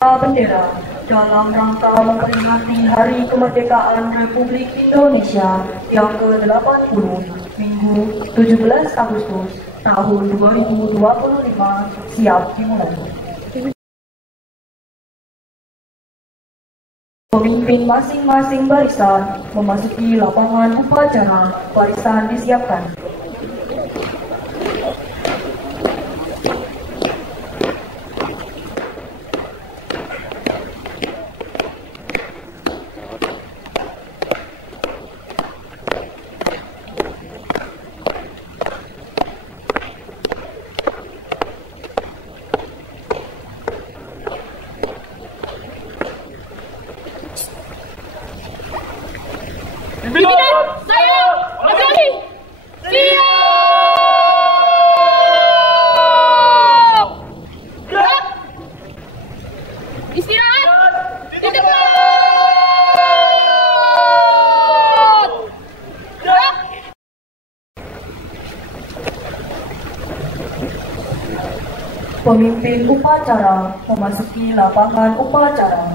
Bendera dalam rangka memperingati Hari Kemerdekaan Republik Indonesia yang ke-80 Minggu 17 Agustus tahun 2025 siap dimulai. Pemimpin masing-masing barisan memasuki lapangan upacara. Barisan disiapkan. Pimpinan, saya Majali. Siap! Gerak! Istirahat! Di depan! Gerak! Pemimpin upacara memasuki lapangan upacara.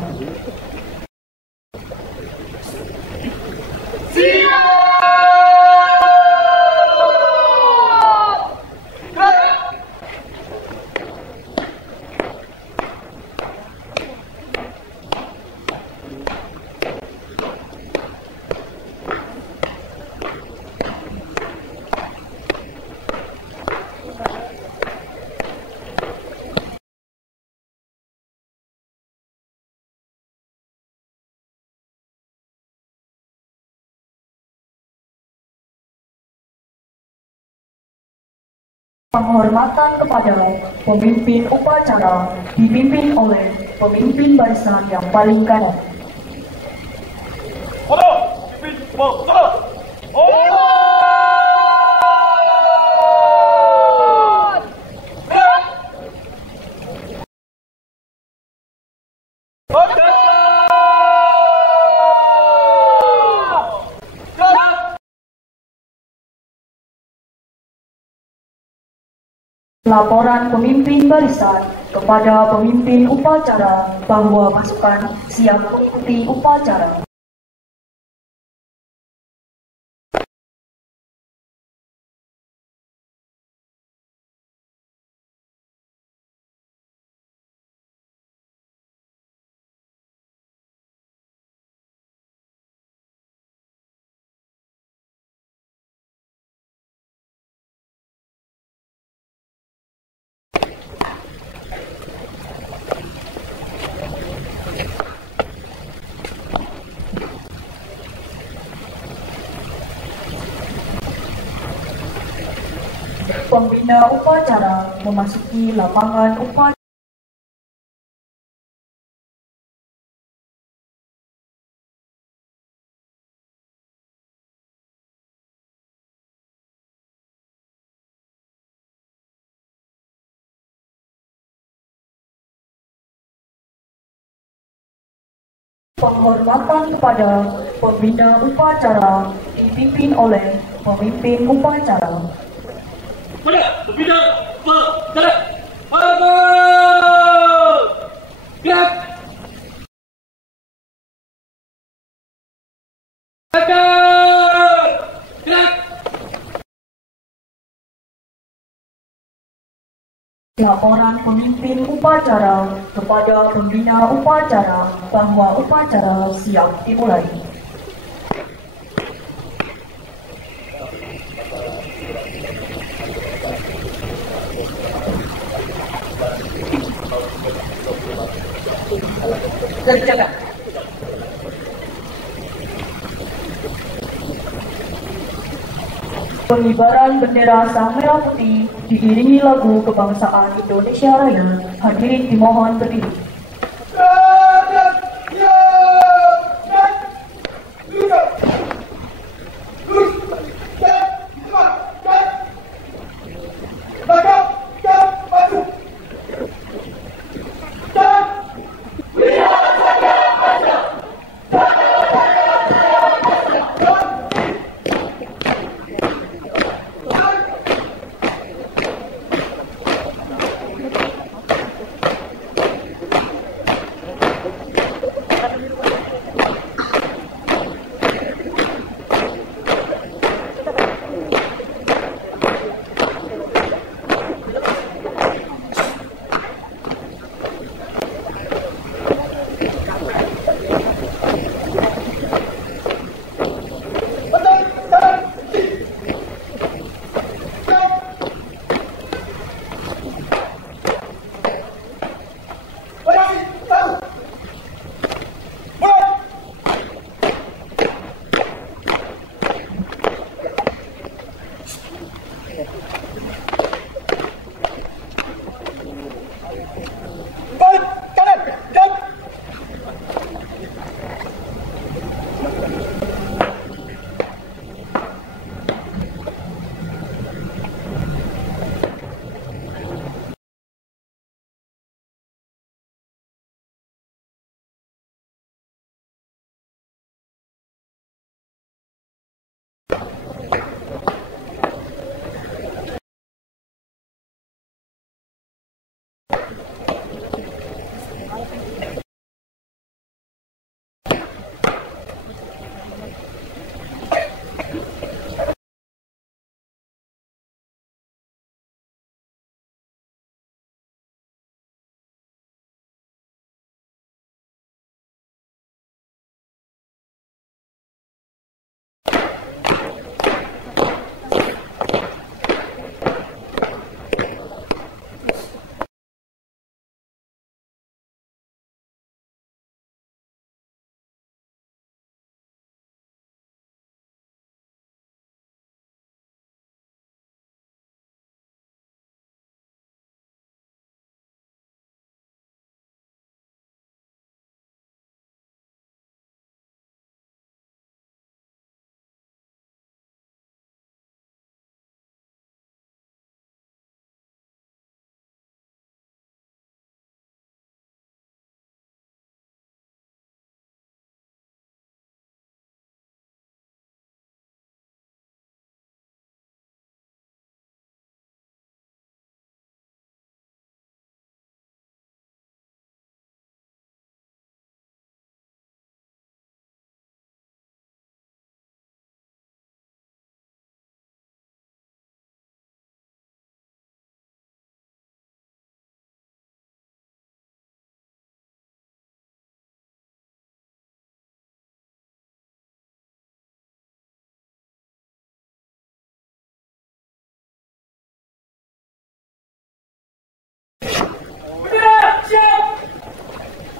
Penghormatan kepada pemimpin upacara dipimpin oleh pemimpin barisan yang paling kanan. Laporan pemimpin barisan kepada pemimpin upacara bahwa pasukan siap mengikuti upacara. Pembina upacara memasuki lapangan upacara. Penghormatan kepada pembina upacara dipimpin oleh pemimpin upacara. Pembina upacara, maju! Gerak! Gerak! Laporan pemimpin upacara kepada pembina upacara bahwa upacara siap dimulai. Terjaga. Pengibaran bendera Sang Merah Putih diiringi lagu kebangsaan Indonesia Raya. Hadirin dimohon berdiri.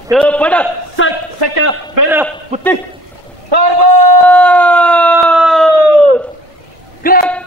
kepada Sekda Merah Putih. Harbat! Gerak!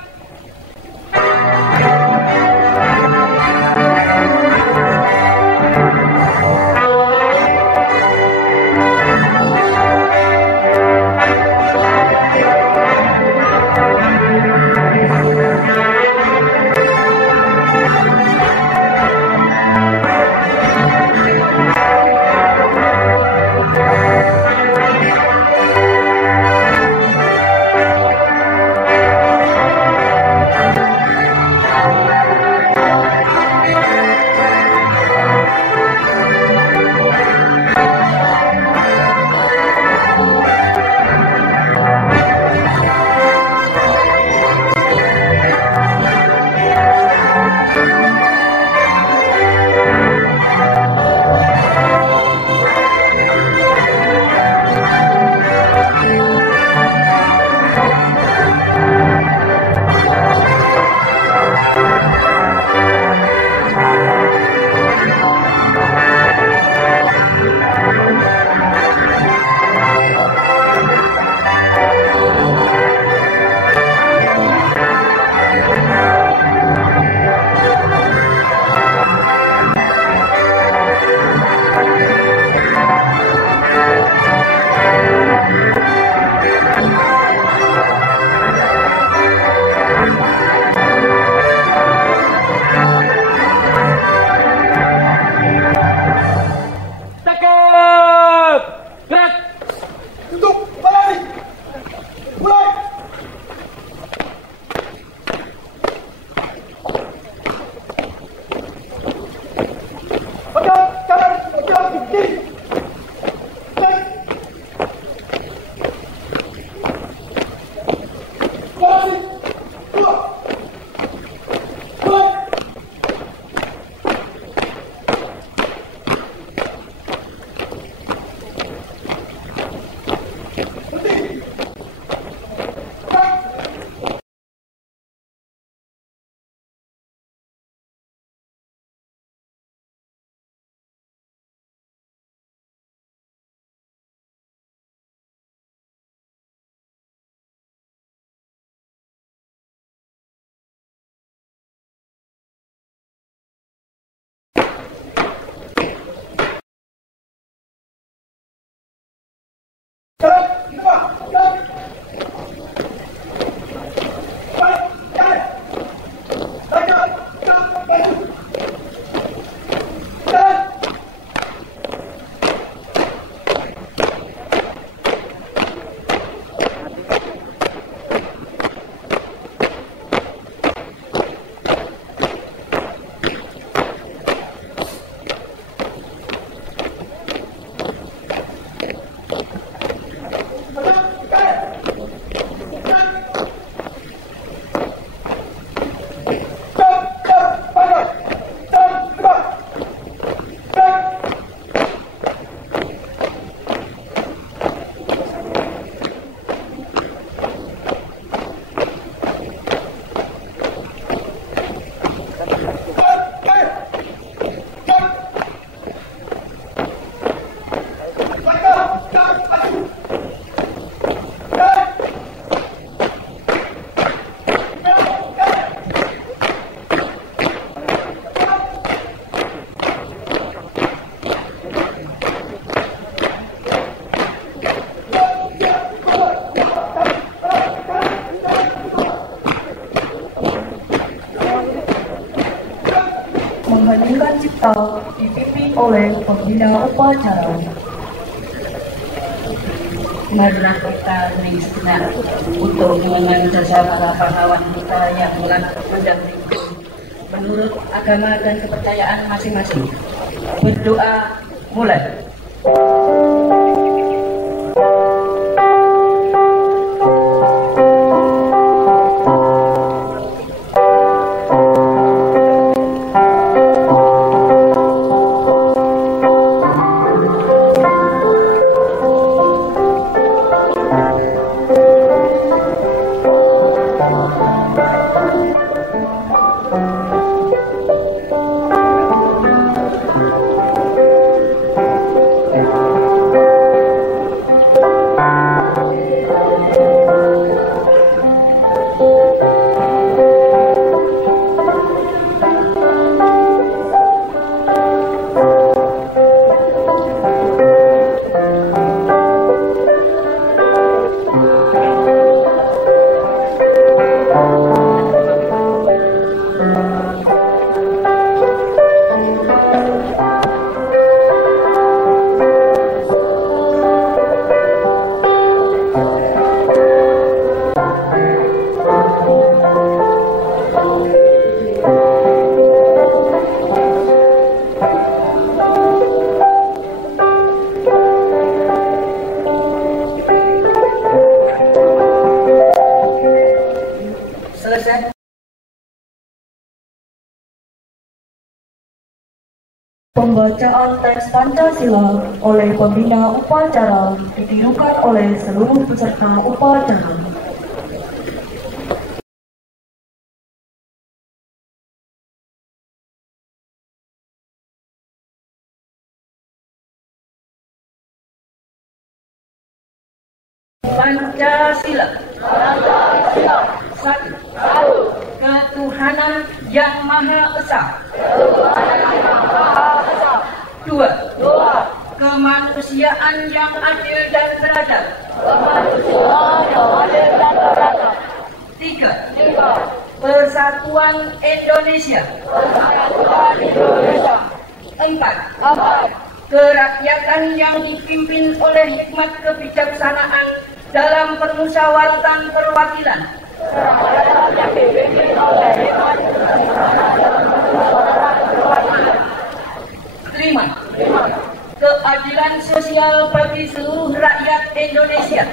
Mengheningkan cipta dipimpin oleh pembina upacara. Marilah kita mengistimewa untuk mengenang jasa para pahlawan kita yang mendampingi menurut agama dan kepercayaan masing-masing. Berdoa mulai. Pembacaan teks Pancasila oleh pembina upacara ditirukan oleh seluruh peserta upacara. Pancasila. Satu. Ketuhanan yang Maha Esa. Dua. Kemanusiaan yang adil dan beradab. Tiga. Persatuan Indonesia. Empat. Kerakyatan yang dipimpin oleh hikmat kebijaksanaan dalam permusyawaratan perwakilan. Kelima, keadilan sosial bagi seluruh rakyat Indonesia.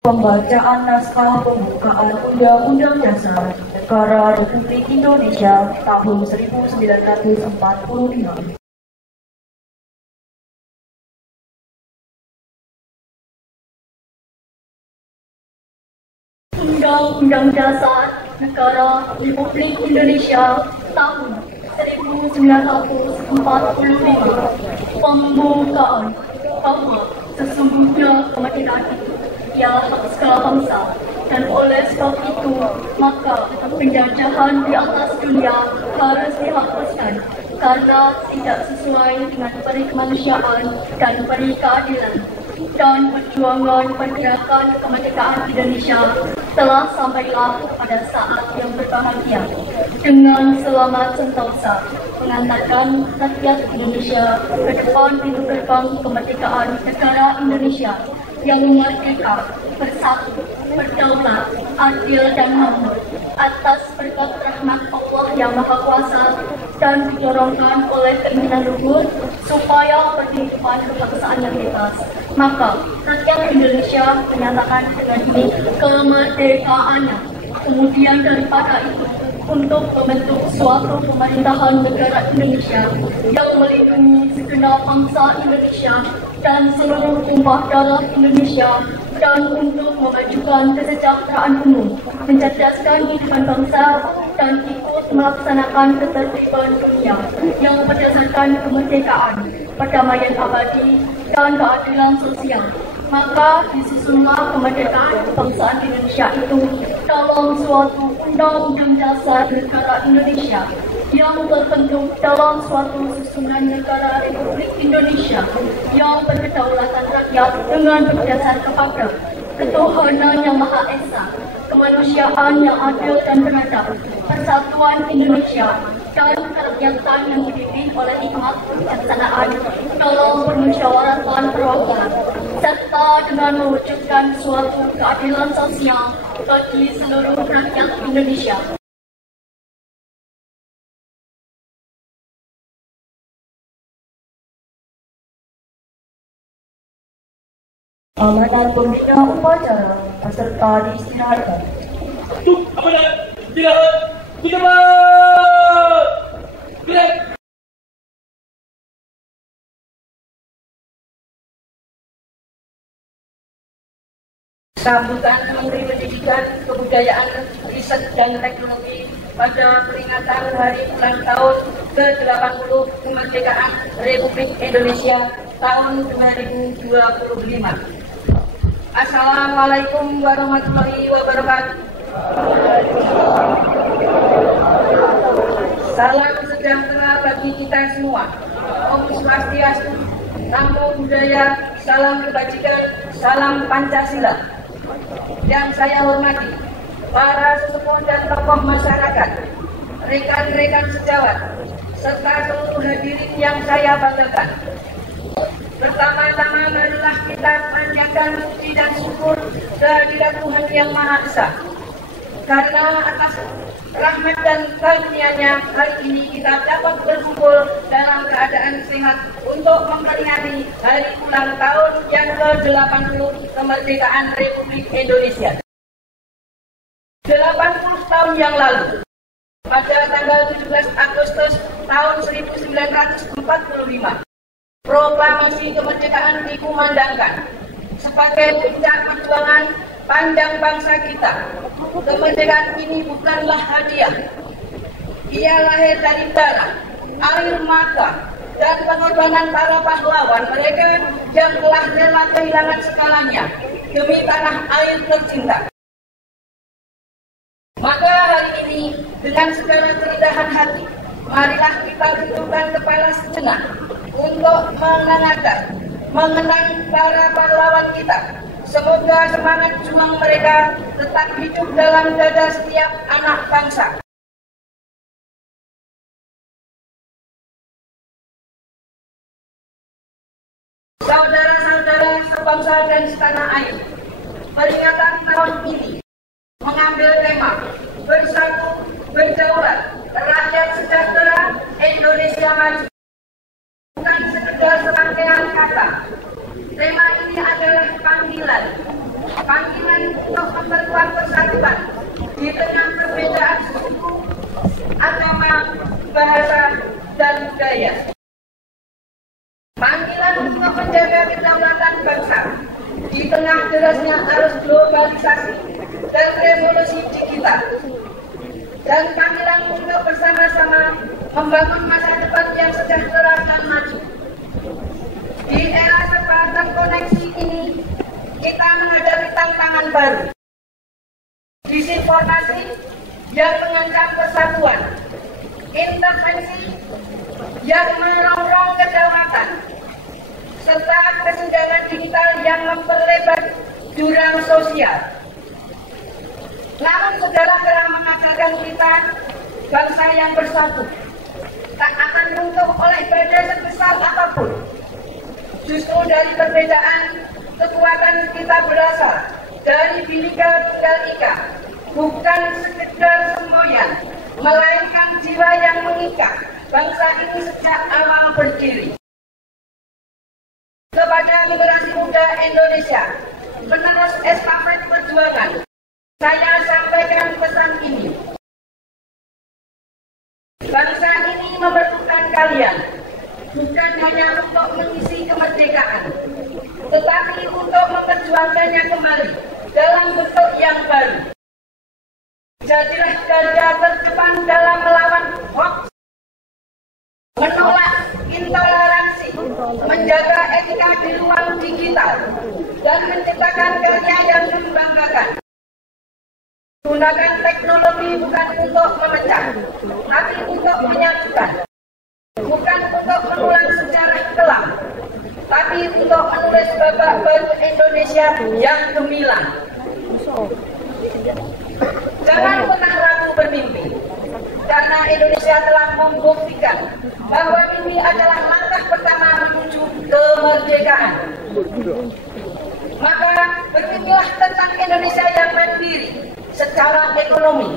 Pembacaan naskah pembukaan Undang-Undang Dasar Negara Republik Indonesia tahun 1945. Undang-Undang Dasar Negara Republik Indonesia tahun 1945. Pembukaan bahwa sesungguhnya kemerdekaan itu ialah hak segala bangsa, dan oleh sebab itu maka penjajahan di atas dunia harus dihapuskan karena tidak sesuai dengan peri kemanusiaan dan peri keadilan. Dan perjuangan pergerakan kemerdekaan Indonesia telah sampailah pada saat yang berbahagia dengan selamat sentosa mengantarkan rakyat Indonesia ke depan pintu gerbang kemerdekaan negara Indonesia yang merdeka, bersatu, berdaulat, adil dan makmur atas berkat rahmat Allah yang Maha Kuasa dan didorongkan oleh keinginan luhur supaya berkehidupan kebangsaan yang bebas. Maka rakyat Indonesia menyatakan dengan ini kemerdekaannya. Kemudian daripada itu, untuk membentuk suatu pemerintahan negara Indonesia yang melindungi segenap bangsa Indonesia dan seluruh tumpah darah Indonesia, dan untuk memajukan kesejahteraan umum, mencerdaskan kehidupan bangsa, dan ikut melaksanakan ketertiban dunia yang berdasarkan kemerdekaan, perdamaian abadi, dan keadilan sosial. Maka disusunlah kemerdekaan kebangsaan Indonesia itu dalam suatu Undang-Undang Dasar Negara Indonesia yang terbentuk dalam suatu susunan negara Republik Indonesia yang berkedaulatan rakyat dengan berdasar kepada ketuhanan yang Maha Esa, kemanusiaan yang adil dan beradab, persatuan Indonesia, dan kerakyatan yang dipimpin oleh hikmat kebijaksanaan dalam permusyawaratan perwakilan, serta dengan mewujudkan suatu keadilan sosial bagi seluruh rakyat Indonesia. Amanat pembina upacara peserta diistirahatkan. Tuh, apa dah? Istirahat! Cepat! Gerak! Sambutan Menteri Pendidikan, Kebudayaan, Riset dan Teknologi pada peringatan Hari Ulang Tahun ke-80 Kemerdekaan Republik Indonesia tahun 2025. Assalamualaikum warahmatullahi wabarakatuh. Salam sejahtera bagi kita semua. Om Swastiastu, Namo Buddhaya, salam kebajikan, salam Pancasila. Yang saya hormati para sesepuh dan tokoh masyarakat, rekan-rekan sejawat, serta seluruh hadirin yang saya banggakan. Pertama-tama marilah kita panjatkan puji dan syukur kehadirat Tuhan Yang Maha Esa. karena atas rahmat dan karunia-Nya hari ini kita dapat berkumpul dalam keadaan sehat untuk memperingati hari ulang tahun yang ke-80 kemerdekaan Republik Indonesia. 80 tahun yang lalu, pada tanggal 17 Agustus tahun 1945, proklamasi kemerdekaan dikumandangkan sebagai puncak perjuangan panjang bangsa kita. Kemerdekaan ini bukanlah hadiah. Ia lahir dari darah, air mata, dan pengorbanan para pahlawan mereka yang telah rela kehilangan segalanya demi tanah air tercinta. Maka hari ini dengan segala kerendahan hati, marilah kita tundukkan kepala sejenak untuk mengenang para pahlawan kita. Semoga semangat juang mereka tetap hidup dalam dada setiap anak bangsa. Saudara-saudara sebangsa dan setanah air, peringatan tahun ini mengambil tema Bersatu, Berdaulat, Rakyat Sejahtera, Indonesia Maju. Bukan sekedar serangkaian kata. Tema ini adalah panggilan untuk memperkuat persatuan di tengah perbedaan suku, agama, bahasa, dan budaya. Panggilan untuk menjaga kedaulatan bangsa di tengah derasnya arus globalisasi dan revolusi digital. Dan panggilan untuk bersama-sama membangun masa depan yang sejahtera dan maju. Di era serba terkoneksi ini, kita menghadapi tantangan baru. Disinformasi yang mengancam persatuan, intervensi yang merongrong kedaulatan, serta kesenjangan digital yang memperlebar jurang sosial. Namun sejarah telah mengajarkan kita, bangsa yang bersatu tak akan runtuh oleh badai sebesar apapun. Justru dari perbedaan, kekuatan kita berasal dari Bhinneka Tunggal Ika, bukan sekedar semboyan, melainkan jiwa yang mengikat bangsa ini sejak awal berdiri. Kepada generasi muda Indonesia, penerus estafet perjuangan, saya sampaikan pesan ini. Bangsa ini memerlukan kalian, bukan hanya untuk mengisi kemerdekaan, tetapi untuk memperjuangkannya kembali dalam bentuk yang baru. Jadilah garda terdepan dalam melawan hoax, menolak intoleransi, menjaga etika di ruang digital, dan menciptakan karya yang membanggakan. Gunakan teknologi bukan untuk memecah, tapi untuk menyatukan. Bukan untuk mengulang sejarah kelam, tapi untuk menulis babak baru Indonesia yang gemilang. Jangan pernah ragu bermimpi, karena Indonesia telah membuktikan bahwa mimpi adalah langkah pertama menuju kemerdekaan. Maka bermimpilah tentang Indonesia yang mandiri secara ekonomi,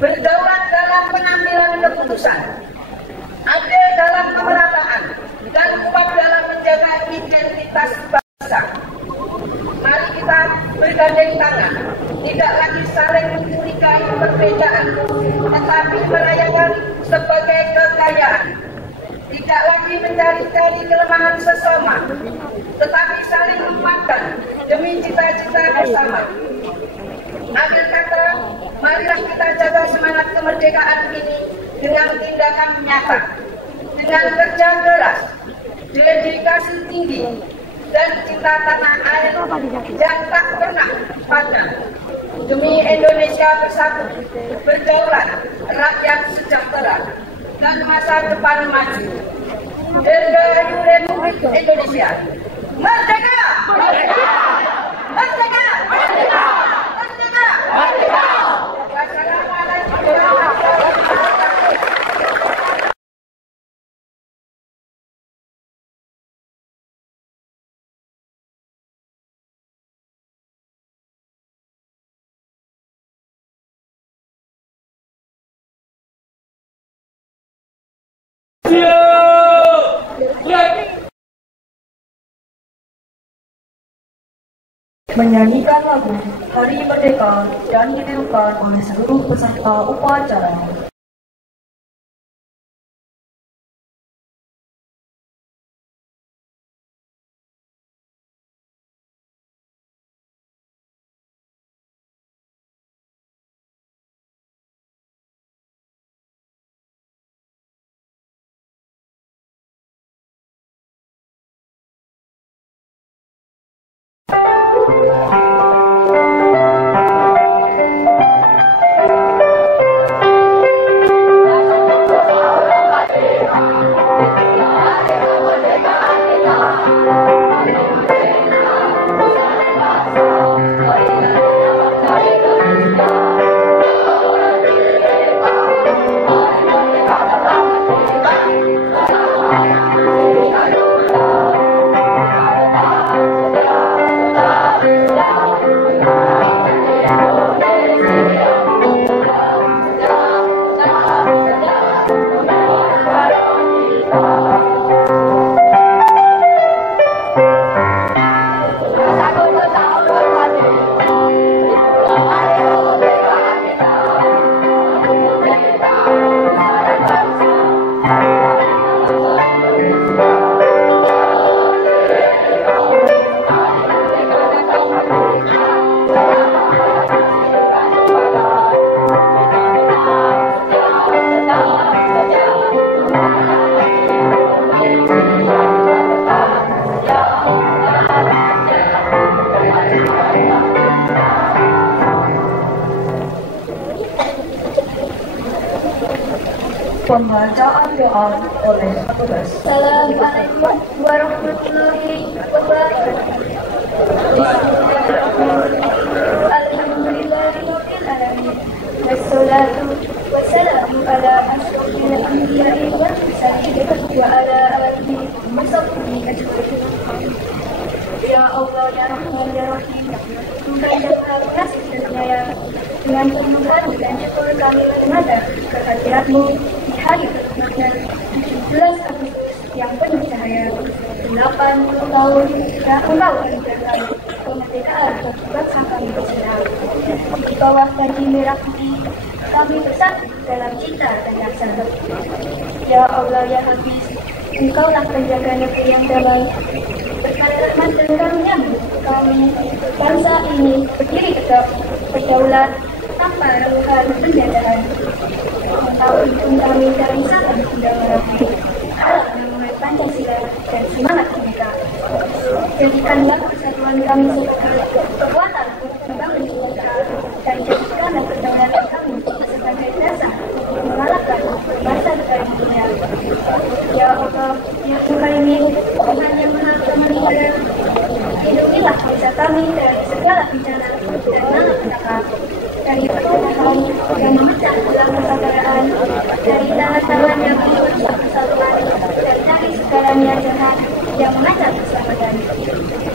berdaulat dalam pengambilan keputusan, adil dalam pemerataan, dan kuat dalam menjaga identitas bangsa. Mari kita bergandeng tangan, tidak lagi saling mencurigai perbedaan, tetapi merayakan sebagai kekayaan. Tidak lagi mencari-cari kelemahan sesama, tetapi saling menguatkan demi cita-cita bersama. Akhir kata, marilah kita jaga semangat kemerdekaan ini dengan tindakan nyata, dengan kerja keras, dedikasi tinggi, dan cinta tanah air yang tak pernah padam. Demi Indonesia bersatu, berdaulat, rakyat sejahtera, dan masa depan maju. Dirgahayu Republik Indonesia. Merdeka! Merdeka! Merdeka! Merdeka! Merdeka! Merdeka! Siap. Gerak. Menyanyikan lagu Hari Merdeka dan ditirukan oleh seluruh peserta upacara. Pembacaan doa oleh petugas. Assalamualaikum warahmatullahi wabarakatuh. Alhamdulillahirabbil alamin. Wassalatu wassalamu ala asyrofil anbiya'i wal mursalin wa ala alihi wa sahbihi ajma'in. Ya Allah, ya Rahman, ya Rahim, Tuhan yang Maha Pengasih dan Penyayang, dengan penuh haru dan syukur kami menghadap kehadirat-Mu di hari kemenangan 17 Agustus yang penuh cahaya, 80 tahun setelah Engkau menegakkan kemerdekaan bagi bangsa kami Cina. Di bawah baju merah putih, kami bersatu dalam cinta dan rasa. Ya Allah, ya Hafiz, Engkaulah penjaga negeri yang damai. Berkat rahmat dan karunia-Mu, kami bangsa ini berdiri tegak, berdaulat tanpa rauhan penjajahan. Engkau hitung kami dari Sabang hingga Merauke dalam menaungi Pancasila dan semangat Bhinneka. Jadikanlah persatuan kami sebagai kekuatan untuk membangun bangsa dan jadikanlah kedaulatan kami sebagai dasar untuk mengalahkan bangsa negara dunia. Ya Allah, ya Muhaimin, Tuhan yang Maha Pemelihara, lindungilah bangsa kami dari segala bencana dan malapetaka, dari permusuhan yang memecah belah persaudaraan, dari tangan-tangan yang merusak persatuan, dan dari segala niat jahat yang mengancam keselamatan.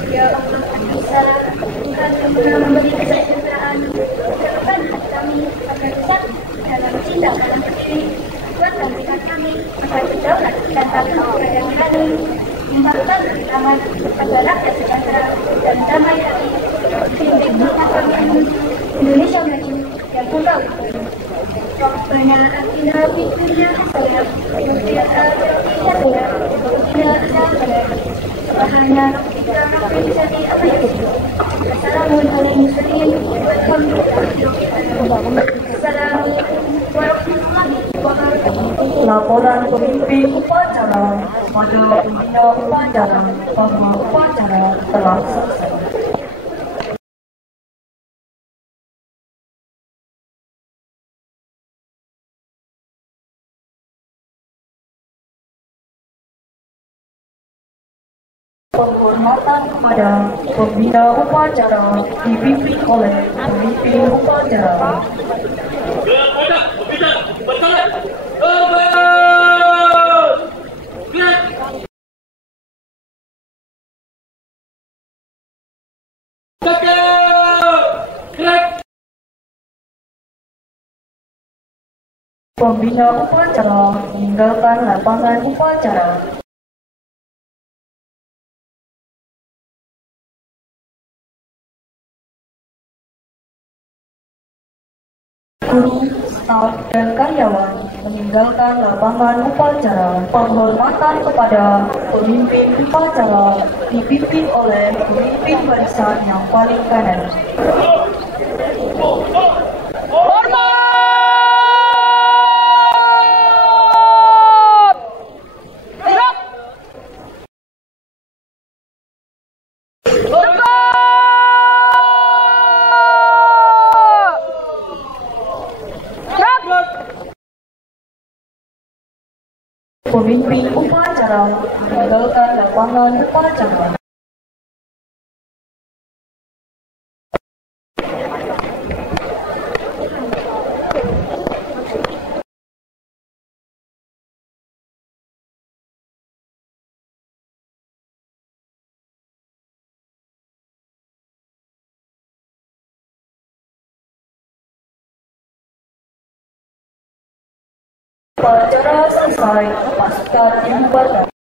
Ya Allah, Salam, Tuhan yang Maha memberi kesejahteraan, jauhkan hati kami agar bersatu dalam cinta dalam berdiri, kuatkan tekad kami agar berdaulat dan patuh kepada tirani, membangun perjuangan agar rakyat sejahtera dan damai hati, pimpin bangsa kami menuju Indonesia maju dan Engkau berdiri. Rabbana atina fid dunya hasanah wa fil akhirati hasanah wa qina adzabannar. Subhana rabbika rabbil izzati amma yasifun. Wassalamun alal mursalin walhamdulillahi rabbil alamin. Assalamualaikum warahmatullahi wabarakatuh. Laporan pemimpin upacara pada pembina upacara bahwa upacara telah selesai. Penghormatan kepada pembina upacara dipimpin oleh pemimpin upacara. Gerak pada, kita bertahan. Gerak. Gerak. Pembina upacara meninggalkan lapangan upacara. Guru, staf, dan karyawan meninggalkan lapangan upacara. Penghormatan kepada pemimpin upacara dipimpin oleh pemimpin barisan yang paling kanan. Pemimpin upacara meninggalkan lapangan upacara. Upacara selesai, pasukan dibubarkan.